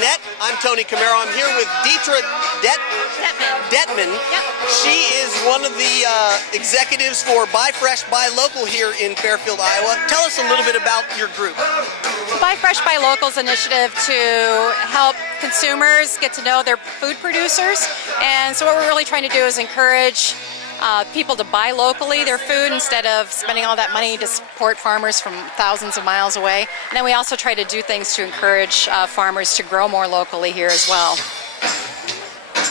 Net. I'm Tony Camaro. I'm here with Detra Dettmann. Yep. She is one of the executives for Buy Fresh, Buy Local here in Fairfield, Iowa. Tell us a little bit about your group. Buy Fresh, Buy Local's initiative to help consumers get to know their food producers. And so what we're really trying to do is encourage people to buy locally their food instead of spending all that money to support farmers from thousands of miles away. And then we also try to do things to encourage farmers to grow more locally here as well.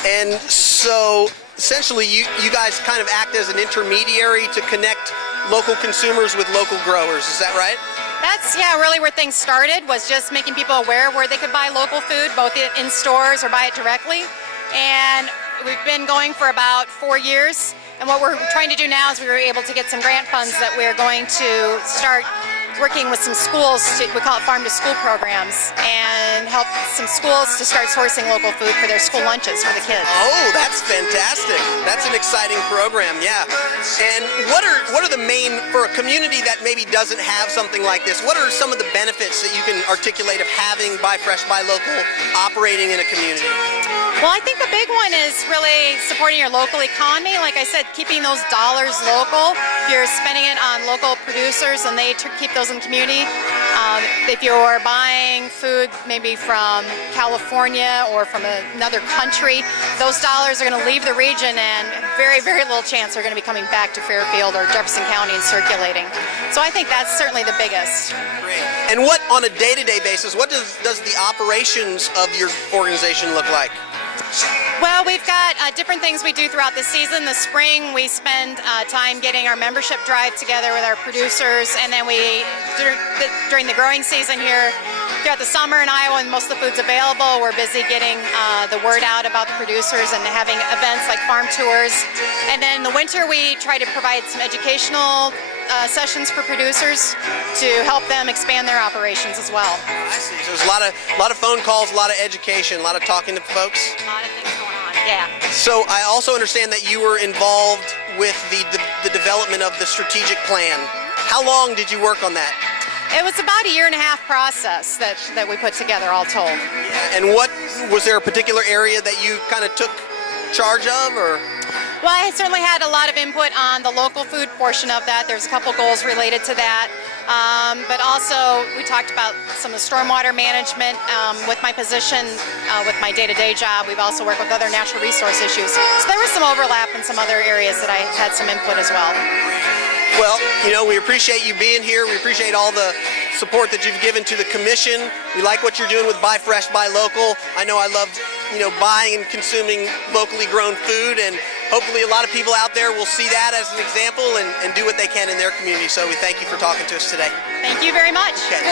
And so essentially you guys kind of act as an intermediary to connect local consumers with local growers. Is that right? That's, really where things started, was just making people aware where they could buy local food, both in stores or buy it directly. And we've been going for about 4 years. And what we're trying to do now is we were able to get some grant funds that we're going to start working with some schools, we call it farm to school programs, and help some schools to start sourcing local food for their school lunches for the kids. Oh, that's fantastic. That's an exciting program, yeah. And what are the main, for a community that maybe doesn't have something like this, what are some of the benefits that you can articulate of having Buy Fresh, Buy Local operating in a community? Well, I think the big one is really supporting your local economy. Like I said, keeping those dollars local. If you're spending it on local producers and they keep those in the community. If you're buying food maybe from California or from another country, those dollars are going to leave the region and very, very little chance they're going to be coming back to Fairfield or Jefferson County and circulating. So I think that's certainly the biggest. Great. And what, on a day-to-day basis, what does the operations of your organization look like? Well, we've got different things we do throughout the season. The spring, we spend time getting our membership drive together with our producers, and then during the growing season here, throughout the summer in Iowa, when most of the food's available, we're busy getting the word out about the producers and having events like farm tours. And then in the winter, we try to provide some educational sessions for producers to help them expand their operations as well. I see. So there's a lot of phone calls, a lot of education, a lot of talking to folks. A lot of things going on. Yeah. So I also understand that you were involved with the development of the strategic plan. How long did you work on that? It was about a 1.5-year process that we put together, all told. Yeah. And was there a particular area that you kind of took charge of, or? Well, I certainly had a lot of input on the local food portion of that. There's a couple goals related to that. But also, we talked about some of the stormwater management with my position, with my day-to-day job. We've also worked with other natural resource issues. So there was some overlap in some other areas that I had some input as well. Well, we appreciate you being here. We appreciate all the support that you've given to the commission. We like what you're doing with Buy Fresh, Buy Local. I know I love, buying and consuming locally grown food, and hopefully a lot of people out there will see that as an example and do what they can in their community. So we thank you for talking to us today. Thank you very much. Okay.